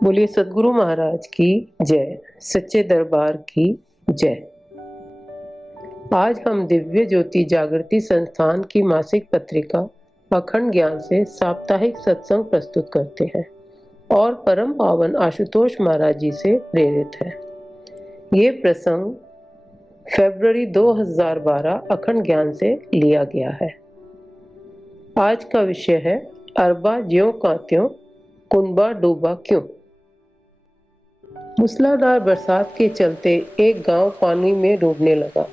बोलिए सदगुरु महाराज की जय, सच्चे दरबार की जय। आज हम दिव्य ज्योति जागृति संस्थान की मासिक पत्रिका अखंड ज्ञान से साप्ताहिक सत्संग प्रस्तुत करते हैं और परम पावन आशुतोष महाराज जी से प्रेरित है। ये प्रसंग फरवरी 2012 अखंड ज्ञान से लिया गया है। आज का विषय है अरबा ज्यों का त्यों, कुनबा डूबा क्यों। मूसलाधार बरसात के चलते एक गांव पानी में डूबने लगा।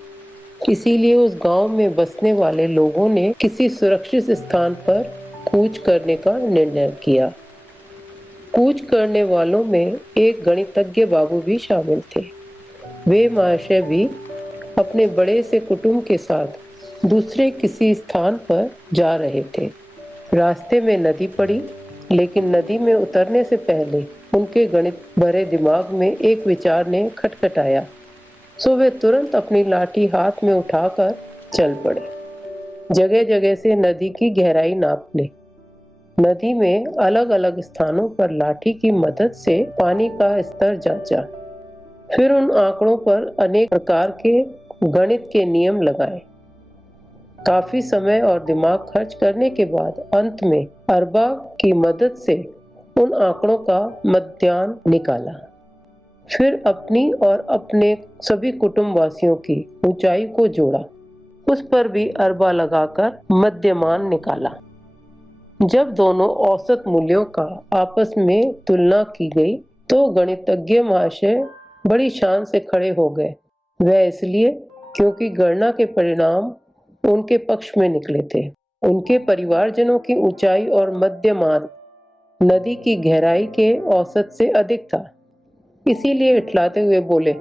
इसीलिए उस गांव में बसने वाले लोगों ने किसी सुरक्षित स्थान पर कूच करने का निर्णय किया। कूच करने वालों में एक गणितज्ञ बाबू भी शामिल थे। वे महाशय भी अपने बड़े से कुटुंब के साथ दूसरे किसी स्थान पर जा रहे थे। रास्ते में नदी पड़ी, लेकिन नदी में उतरने से पहले उनके गणित भरे दिमाग में एक विचार ने खटखटाया, सो वे तुरंत अपनी लाठी हाथ में उठाकर चल पड़े। जगह जगह से नदी की गहराई नापने, नदी में अलग अलग स्थानों पर लाठी की मदद से पानी का स्तर जांचा। फिर उन आंकड़ों पर अनेक प्रकार के गणित के नियम लगाए। काफी समय और दिमाग खर्च करने के बाद अंत में अरबा की मदद से उन आंकड़ों का मध्याह्न निकाला। फिर अपनी और अपने सभी कुटुंब वासियों की ऊंचाई को जोड़ा, उस पर भी अरबा लगाकर मध्यमान निकाला। जब दोनों औसत मूल्यों का आपस में तुलना की गई तो गणितज्ञ महाशय बड़ी शान से खड़े हो गए। वह इसलिए क्योंकि गणना के परिणाम उनके पक्ष में निकले थे। उनके परिवारजनों की ऊंचाई और मध्यमान नदी की गहराई के औसत से अधिक था। इसीलिए इठलाते हुए बोले,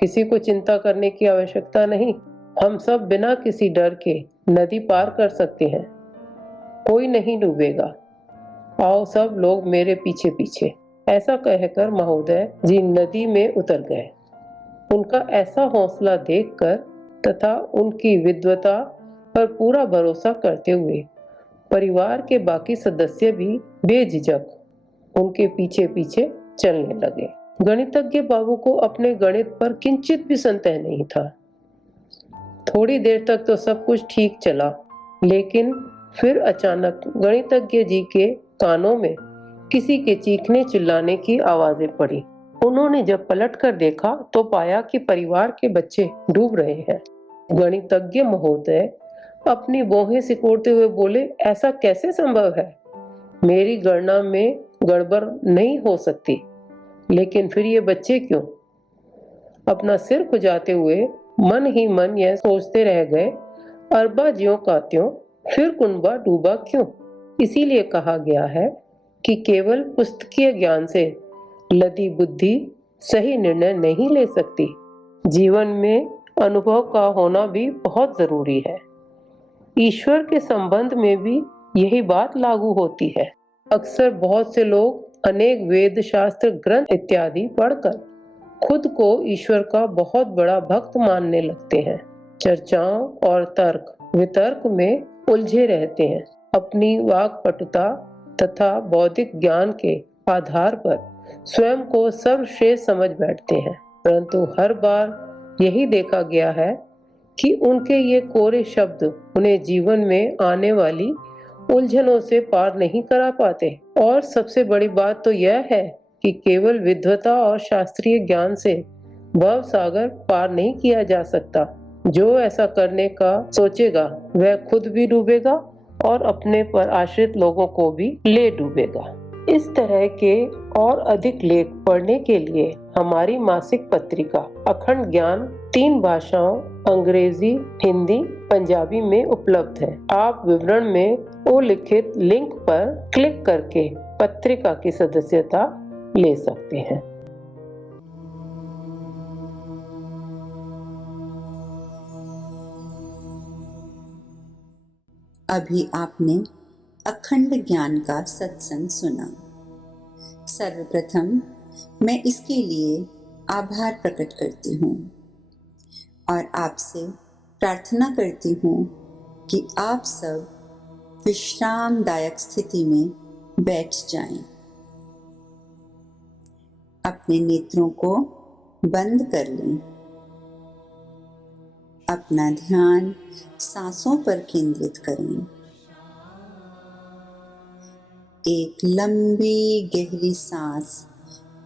किसी को चिंता करने की आवश्यकता नहीं, हम सब बिना किसी डर के नदी पार कर सकते हैं, कोई नहीं डूबेगा। आओ सब लोग मेरे पीछे पीछे। ऐसा कहकर महोदय जी नदी में उतर गए। उनका ऐसा हौसला देखकर तथा उनकी विद्वता पर पूरा भरोसा करते हुए परिवार के बाकी सदस्य भी बेझिझक उनके पीछे पीछे चलने लगे। गणितज्ञ बाबू को अपने गणित पर किंचित भी संदेह नहीं था। थोड़ी देर तक तो सब कुछ ठीक चला, लेकिन फिर अचानक गणितज्ञ जी के कानों में किसी के चीखने चिल्लाने की आवाजें पड़ी। उन्होंने जब पलट कर देखा तो पाया कि परिवार के बच्चे डूब रहे हैं। गणितज्ञ महोदय अपनी भौहें सिकोड़ते हुए बोले, ऐसा कैसे संभव है? मेरी गणना में गड़बड़ नहीं हो सकती, लेकिन फिर ये बच्चे क्यों? अपना सिर खुजाते हुए मन ही मन यह सोचते रह गए, अरबा ज्यों का त्यों, फिर कुनबा डूबा क्यों। इसीलिए कहा गया है कि केवल पुस्तकीय ज्ञान से लदी बुद्धि सही निर्णय नहीं ले सकती। जीवन में अनुभव का होना भी बहुत जरूरी है। ईश्वर के संबंध में भी यही बात लागू होती है। अक्सर बहुत से लोग अनेक वेद शास्त्र ग्रंथ इत्यादि पढ़कर खुद को ईश्वर का बहुत बड़ा भक्त मानने लगते हैं। चर्चाओं और तर्क वितर्क में उलझे रहते हैं। अपनी वाक्पटुता तथा बौद्धिक ज्ञान के आधार पर स्वयं को सर्वश्रेष्ठ समझ बैठते हैं, परंतु हर बार यही देखा गया है कि उनके ये कोरे शब्द उन्हें जीवन में आने वाली उलझनों से पार नहीं करा पाते। और सबसे बड़ी बात तो यह है कि केवल विद्वता और शास्त्रीय ज्ञान से भव सागर पार नहीं किया जा सकता। जो ऐसा करने का सोचेगा वह खुद भी डूबेगा और अपने पर आश्रित लोगों को भी ले डूबेगा। इस तरह के और अधिक लेख पढ़ने के लिए हमारी मासिक पत्रिका अखंड ज्ञान 3 भाषाओं अंग्रेजी, हिंदी, पंजाबी में उपलब्ध है। आप विवरण में उल्लिखित लिंक पर क्लिक करके पत्रिका की सदस्यता ले सकते हैं। अभी आपने अखंड ज्ञान का सत्संग सुना। सर्वप्रथम मैं इसके लिए आभार प्रकट करती हूँ और आपसे प्रार्थना करती हूँ कि आप सब विश्रामदायक स्थिति में बैठ जाएं। अपने नेत्रों को बंद कर लें। अपना ध्यान सांसों पर केंद्रित करें। एक लंबी गहरी सांस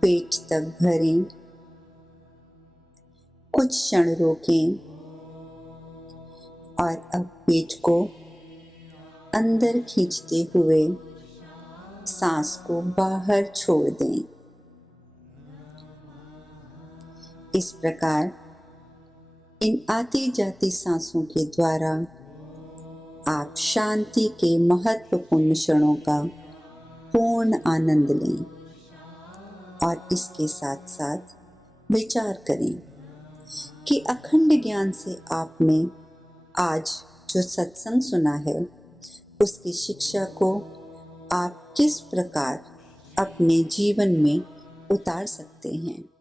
पेट तक भरें। कुछ क्षण रोकें और अब पेट को अंदर खींचते हुए सांस को बाहर छोड़ दें। इस प्रकार इन आती जाती सांसों के द्वारा आप शांति के महत्वपूर्ण क्षणों का पूर्ण आनंद लें और इसके साथ साथ विचार करें कि अखंड ज्ञान से आपने आज जो सत्संग सुना है उसकी शिक्षा को आप किस प्रकार अपने जीवन में उतार सकते हैं।